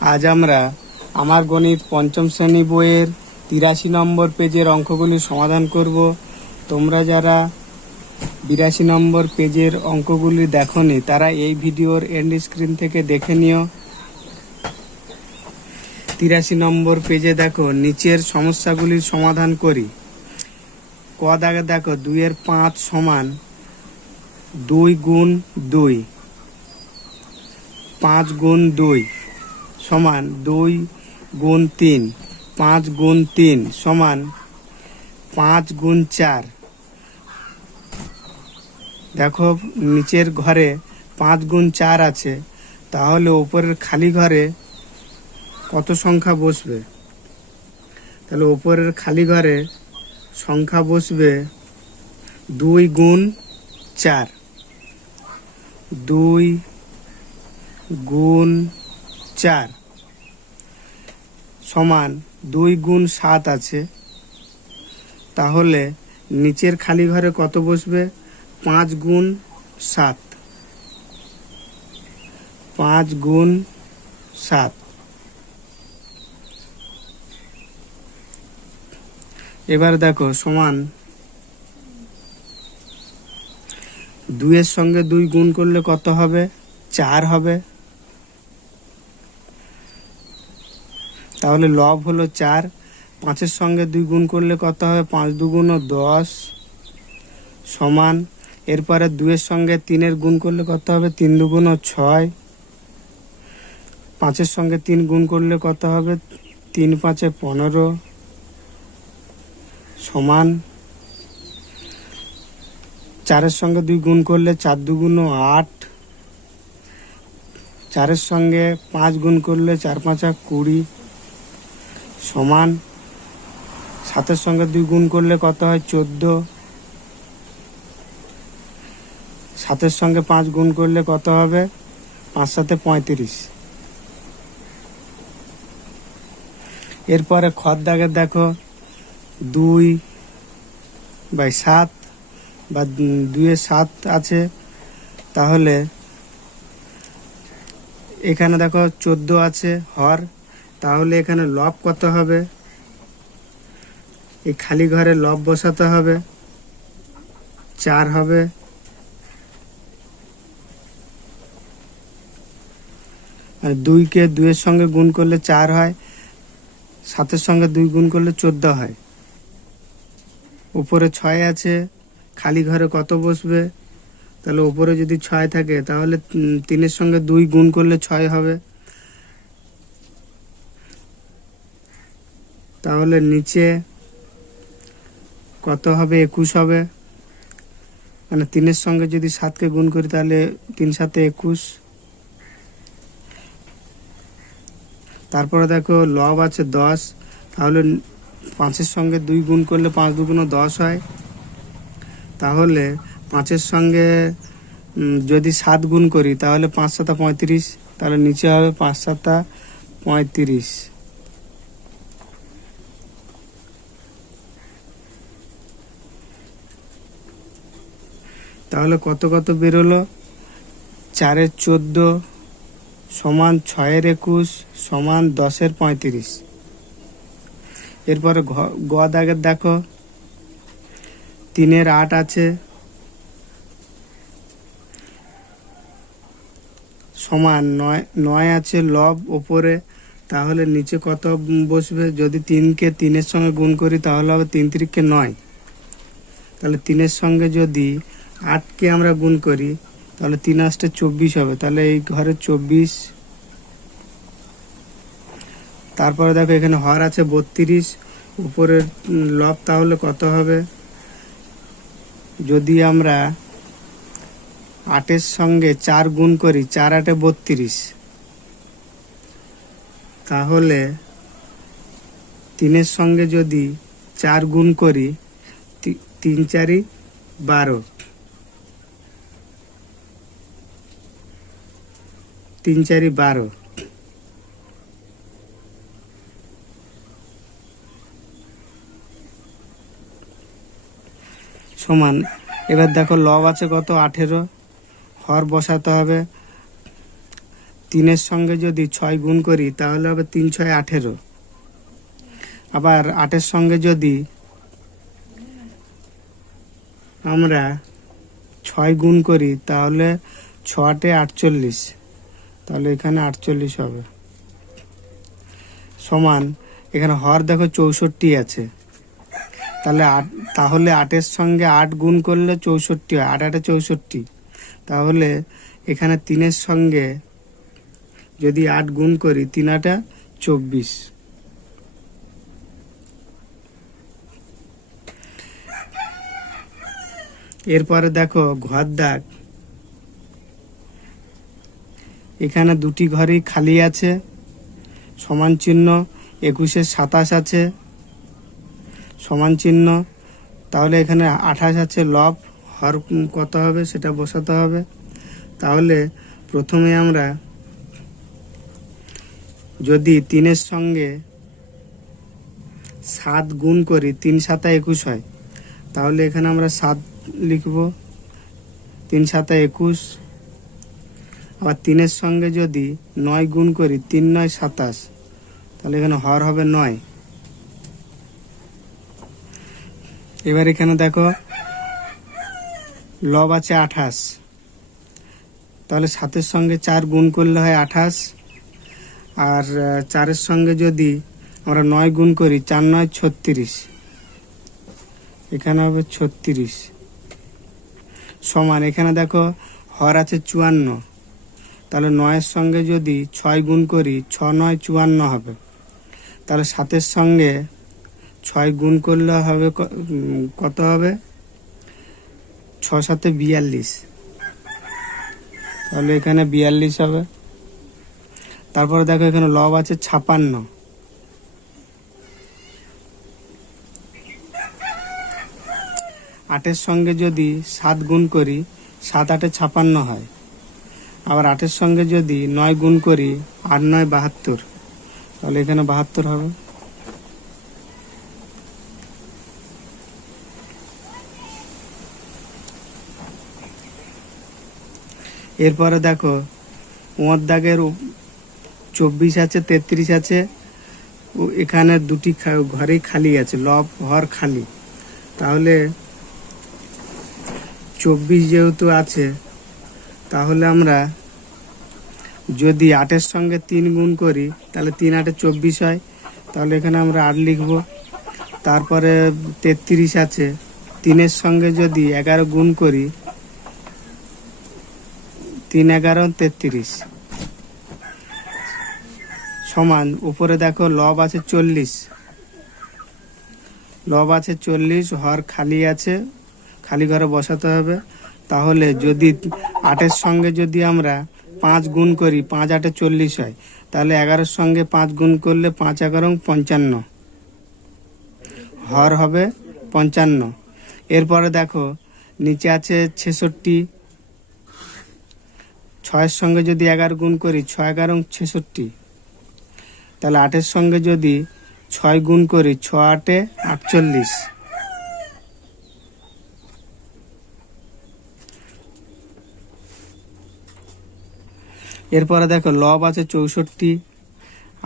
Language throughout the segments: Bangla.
আজ আমরা আমার গণিত পঞ্চম শ্রেণি বইয়ের তিরাশি নম্বর পেজের অঙ্কগুলি সমাধান করব। তোমরা যারা বিরাশি নম্বর পেজের অঙ্কগুলি দেখনি, তারা এই ভিডিওর এন্ড স্ক্রিন থেকে দেখে নিও। তিরাশি নম্বর পেজে দেখো, নিচের সমস্যাগুলির সমাধান করি। ক দাগে দেখো, দুইয়ের পাঁচ সমান দুই গুণ দুই। পাঁচ গুণ দুই। সমান দুই গুণ তিন, পাঁচ গুণ তিন সমান পাঁচ গুণ চার। দেখো, নিচের ঘরে পাঁচ গুণ চার আছে, তাহলে ওপরের খালি ঘরে কত সংখ্যা বসবে? তাহলে ওপরের খালি ঘরে সংখ্যা বসবে দুই গুণ চার। দুই গুণ চার। সমান দুই গুণ সাত আছে। তাহলে নিচের খালি ঘরে কত বসবে? পাঁচ গুণ সাত। পাঁচ গুণ সাত। এবার দেখো সমান দুইয়ের সঙ্গে দুই গুণ করলে কত হবে? চার হবে। তাহলে লব হলো চার। পাঁচের সঙ্গে দুই গুণ করলে কত হবে? পাঁচ দুগুণ দশ সমান। এরপরে দুয়ের সঙ্গে তিনের গুণ করলে কত হবে? তিন দুগুণ ছয়। পাঁচের সঙ্গে তিন গুণ করলে কত হবে? তিন পাঁচে পনেরো সমান। চারের সঙ্গে দুই গুণ করলে চার দুগুণ আট। চারের সঙ্গে পাঁচ গুণ করলে চার পাঁচা কুড়ি। সমান। সাতের সঙ্গে দুই গুণ করলে কত হয়? চোদ্দ। সাতের সঙ্গে পাঁচ গুণ করলে কত হবে? পাঁচ সাথে পঁয়ত্রিশ। এরপরে খদ দাগের দেখো, দুই বাই সাত বা দুয়ে সাত আছে, তাহলে এখানে দেখো চোদ্দ আছে, হর। তাহলে এখানে লব কত হবে? এই খালি ঘরে লব বসাতে হবে। চার হবে। আর দুইকে দুইয়ের সঙ্গে গুণ করলে চার হয়। সাতের সঙ্গে দুই গুণ করলে চোদ্দ হয়। উপরে ছয় আছে। খালি ঘরে কত বসবে? তাহলে উপরে যদি ছয় থাকে, তাহলে তিনের সঙ্গে দুই গুণ করলে ছয় হবে। তাহলে নিচে কত হবে? একুশ হবে। মানে তিনের সঙ্গে যদি সাতকে গুণ করি তাহলে তিন সাতে একুশ। তারপরে দেখো, লব আছে দশ। তাহলে পাঁচের সঙ্গে দুই গুণ করলে পাঁচ দুগুণ দশ হয়। তাহলে পাঁচের সঙ্গে যদি সাত গুণ করি তাহলে পাঁচ সাতা পঁয়ত্রিশ। তাহলে নিচে হবে পাঁচ সাতা পঁয়ত্রিশ। তাহলে কত কত বেরোলো? চারের চোদ্দ সমান ছয়ের একুশ সমান দশের পঁয়ত্রিশ। এরপরে গ দাগের দেখো। তিনের আট আছে। সমান নয় নয় আছে লব ওপরে। তাহলে নিচে কত বসবে? যদি তিনকে তিনের সঙ্গে গুণ করি, তাহলে হবে তিন তিরিখকে নয়। তাহলে তিনের সঙ্গে যদি আটকে আমরা গুণ করি, তাহলে তিন আষ্টে চব্বিশ হবে। তাহলে এই ঘরে চব্বিশ। তারপরে দেখো এখানে হর আছে বত্রিশ। উপরের লব তাহলে কত হবে? যদি আমরা আটের সঙ্গে চার গুণ করি, চার আটে বত্রিশ। তাহলে তিনের সঙ্গে যদি চার গুণ করি তিন চারি বারো। তিন চারি বারো। সমান, এবার দেখো লব আছে কত? আঠেরো। হর বসাতে হবে। তিনের সঙ্গে যদি ছয় গুণ করি, তাহলে হবে তিন ছয় আঠেরো। আবার আটের সঙ্গে যদি আমরা ছয় গুণ করি, তাহলে ছ আটে আটচল্লিশ। তাহলে এখানে আটচল্লিশ হবে। সমান, এখানে হর দেখো চৌষট্টি আছে। তাহলে আট, তাহলে আটের সঙ্গে আট গুণ করলে চৌষট্টি হয়, আট আটে চৌষট্টি। তাহলে এখানে তিনের সঙ্গে যদি আট গুণ করি, তিন আটা চব্বিশ। এরপরে দেখো ঘর দাগ এখানে দুটি ঘরই খালি আছে। সমান চিহ্ন একুশে সাতাশ আছে। সমান চিহ্ন, তাহলে এখানে আঠাশ আছে। লব, হর কত হবে সেটা বসাতে হবে। তাহলে প্রথমে আমরা যদি তিনের সঙ্গে সাত গুণ করি, তিন সাতা একুশ হয়। তাহলে এখানে আমরা সাত লিখব। তিন সাতা একুশ আবার তিনের সঙ্গে যদি নয় গুণ করি, তিন নয় সাতাশ, তাহলে এখানে হর হবে নয়। এবার এখানে দেখো, লব আছে আঠাশ, তাহলে সাতের সঙ্গে চার গুণ করলে হয় আঠাশ, আর চারের সঙ্গে যদি আমরা নয় গুণ করি, চার নয় ছত্রিশ, এখানে হবে ছত্রিশ, সমান, এখানে দেখো হর আছে চুয়ান্ন তাহলে নয়ের সঙ্গে যদি ছয় গুণ করি, ছ নয় চুয়ান্ন হবে। তাহলে সাতের সঙ্গে ছয় গুণ করলে হবে কত হবে? ছ সাতে বিয়াল্লিশ। তাহলে এখানে বিয়াল্লিশ হবে। তারপরে দেখো এখানে লব আছে ছাপান্ন। আটের সঙ্গে যদি সাত গুণ করি, সাত আটে ছাপান্ন হয়। আবার আটের সঙ্গে যদি নয় গুণ করি, আট নয় বাহাত্তর, তাহলে এখানে বাহাত্তর হবে। এরপরে দেখো ওর দাগের চব্বিশ আছে, তেত্রিশ আছে এখানে দুটি ঘরেই খালি আছে, লব ঘর খালি। তাহলে চব্বিশ যেহেতু আছে তাহলে আমরা যদি আটের সঙ্গে তিন গুণ করি, তাহলে তিন আটে চব্বিশ হয়। তাহলে এখানে আমরা আট লিখব। তারপরে তেত্রিশ আছে। তিনের সঙ্গে যদি এগারো গুণ করি, তিন এগারো, তেত্রিশ। সমান, উপরে দেখো লব আছে চল্লিশ। লব আছে চল্লিশ, হর খালি আছে, খালি ঘরে বসাতে হবে। তাহলে যদি আটের সঙ্গে যদি আমরা পাঁচ গুণ করি, পাঁচ আটে চল্লিশ হয়, তাহলে এগারোর সঙ্গে পাঁচ গুণ করলে পাঁচ এগারো পঞ্চান্ন। হর হবে পঞ্চান্ন। এরপরে দেখো, নিচে আছে ছেষট্টি। ছয়ের সঙ্গে যদি এগারো গুণ করি, ছয় এগারো ছেষট্টি। তাহলে আটের সঙ্গে যদি ছয় গুণ করি ছ আটে আটচল্লিশ। এরপরে দেখো, লব আছে চৌষট্টি,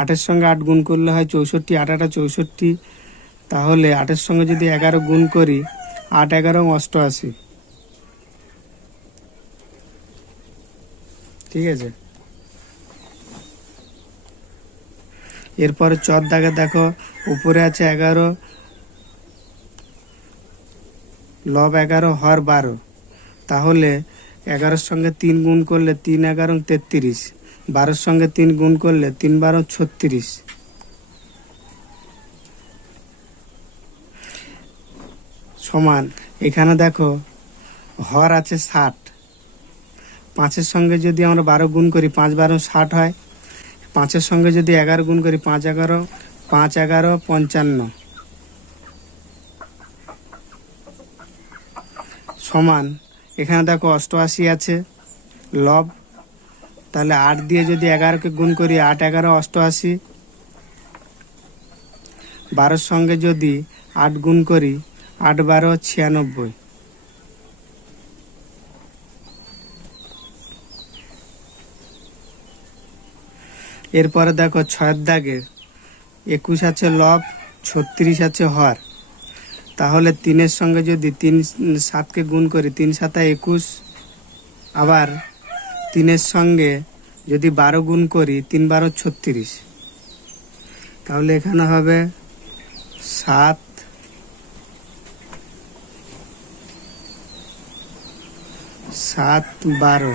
আটের সঙ্গে আট গুণ করলে হয় চৌষট্টি, আট আটা চৌষট্টি। তাহলে আটের সঙ্গে যদি এগারো গুণ করি, আট এগারো অষ্টআশি। ঠিক আছে? এরপরে চর দাগে দেখো, উপরে আছে এগারো, লব এগারো, হর বারো। তাহলে এগারোর সঙ্গে তিন গুণ করলে তিন এগারো তেত্রিশ। বারোর সঙ্গে তিন গুণ করলে তিন বারো ছত্রিশ। সমান, এখানে দেখো, হর আছে ষাট। পাঁচের সঙ্গে যদি আমরা বারো গুণ করি, পাঁচ বারো ষাট হয়। পাঁচের সঙ্গে যদি এগারো গুণ করি, পাঁচ এগারো পাঁচ এগারো, পঞ্চান্ন। সমান এখানে দেখো অষ্টআশি আছে, লব। তাহলে আট দিয়ে যদি এগারোকে গুণ করি, আট, এগারো, অষ্টআশি। বারোর সঙ্গে যদি আট গুণ করি, আট, বারো, ছিয়ানব্বই। এরপরে দেখো ছয়ের দাগে একুশ আছে লব, ছত্রিশ আছে হর। তাহলে তিনের সঙ্গে যদি তিন সাতকে গুণ করি, তিন সাতা একুশ, আবার তিনের সঙ্গে যদি বারো গুণ করি, তিন বারো ছত্রিশ। তাহলে এখানে হবে সাত সাত বারো।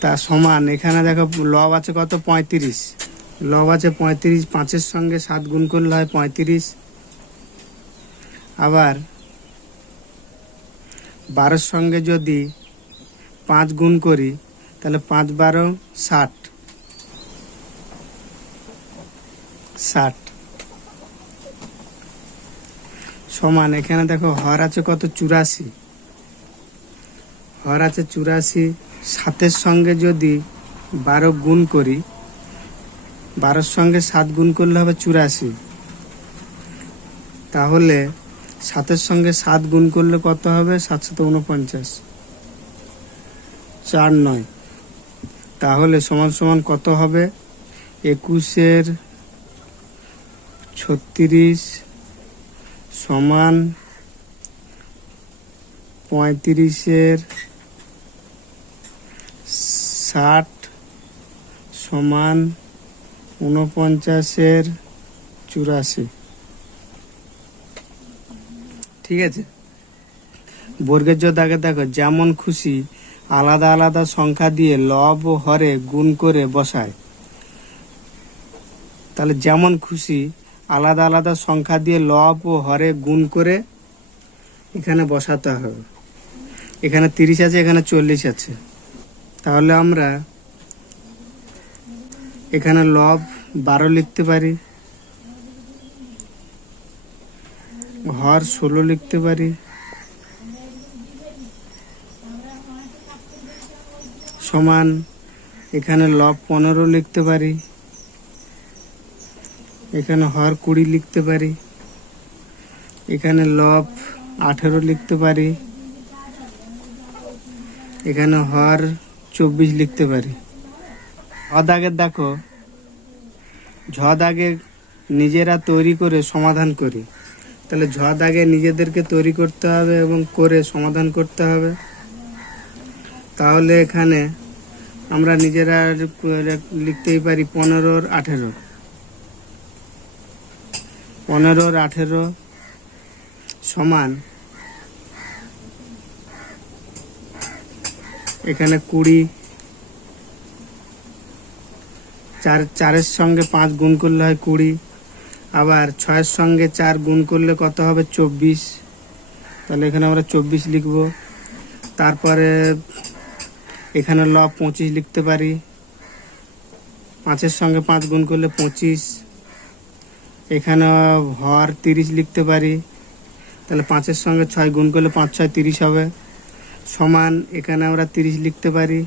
তা সমান, এখানে দেখো লব আছে কত? পঁয়ত্রিশ। লব আছে পঁয়ত্রিশ, পাঁচের সঙ্গে সাত গুণ করলে হয় পঁয়ত্রিশ। আবার বারোর সঙ্গে যদি পাঁচ গুণ করি, তাহলে পাঁচ বারো, ষাট। ষাট। সমান, এখানে দেখো হর আছে কত? চুরাশি। হর আছে চুরাশি, সাতের সঙ্গে যদি বারো গুণ করি বারোর সঙ্গে সাত গুণ করলে হবে চুরাশি। তাহলে সাতের সঙ্গে সাত গুণ করলে কত হবে? সাতশত উনপঞ্চাশ। চার নয়। তাহলে সমান সমান কত হবে? একুশের ছত্রিশ সমান পঁয়ত্রিশের ষাট সমান উনপঞ্চাশের চুরাশি। ঠিক আছে? বর্গের দাগে দেখো যেমন খুশি, আলাদা আলাদা সংখ্যা দিয়ে লব হরে গুণ করে বসায়। তাহলে যেমন খুশি, আলাদা আলাদা সংখ্যা দিয়ে লব ও হরে গুণ করে এখানে বসাতে হবে। এখানে তিরিশ আছে, এখানে চল্লিশ আছে। তাহলে আমরা এখানে লব বারো লিখতে পারি। হর ষোলো লিখতে পারি। সমান এখানে লব পনেরো লিখতে পারি। এখানে হর কুড়ি লিখতে পারি। এখানে লব আঠেরো লিখতে পারি। এখানে হর চব্বিশ লিখতে পারি। ঝ দাগের দেখো। ঝ দাগে নিজেরা তৈরি করে সমাধান করি। তাহলে ঝ দাগে নিজেদেরকে তৈরি করতে হবে এবং করে সমাধান করতে হবে। তাহলে এখানে আমরা নিজেরা লিখতেই পারি পনেরোর আঠেরো। পনেরোর আঠেরো সমান এখানে কুড়ি চার, চারের সঙ্গে পাঁচ গুণ করলে হয় কুড়ি, আবার ছয়ের সঙ্গে চার গুণ করলে কত হবে? চব্বিশ। তাহলে এখানে আমরা চব্বিশ লিখব। তারপরে এখানে ল পঁচিশ লিখতে পারি। পাঁচের সঙ্গে পাঁচ গুণ করলে পঁচিশ। এখানে হর তিরিশ লিখতে পারি। তাহলে পাঁচের সঙ্গে ছয় গুণ করলে পাঁচ, ছয় তিরিশ হবে। সমান এখানে আমরা তিরিশ লিখতে পারি।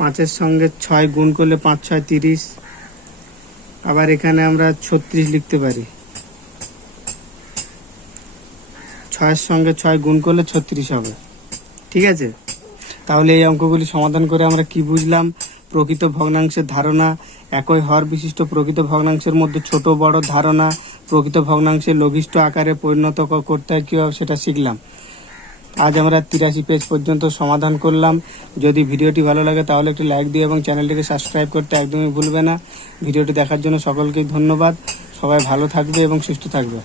পাঁচের সঙ্গে ছয় গুণ করলে পাঁচ, ছয় তিরিশ। আবার এখানে আমরা ছত্রিশ লিখতে পারি। ছয়ের সঙ্গে ছয় গুণ করলে ছত্রিশ হবে। ঠিক আছে? তাহলে এই অঙ্কগুলি সমাধান করে আমরা কি বুঝলাম? প্রকৃত ভগ্নাংশের ধারণা, একই হর বিশিষ্ট প্রকৃত ভগ্নাংশের মধ্যে ছোট বড় ধারণা, প্রকৃত ভগ্নাংশের লঘিষ্ঠ আকারে পরিণত করতে হয় কীভাবে সেটা শিখলাম। আজ আমরা তিরাশি পেজ পর্যন্ত সমাধান করলাম। যদি ভিডিওটি ভালো লাগে তাহলে একটি লাইক দিয়ে এবং চ্যানেলটিকে সাবস্ক্রাইব করতে একদমই ভুলবে না। ভিডিওটি দেখার জন্য সকলকেই ধন্যবাদ। সবাই ভালো থাকবে এবং সুস্থ থাকবে।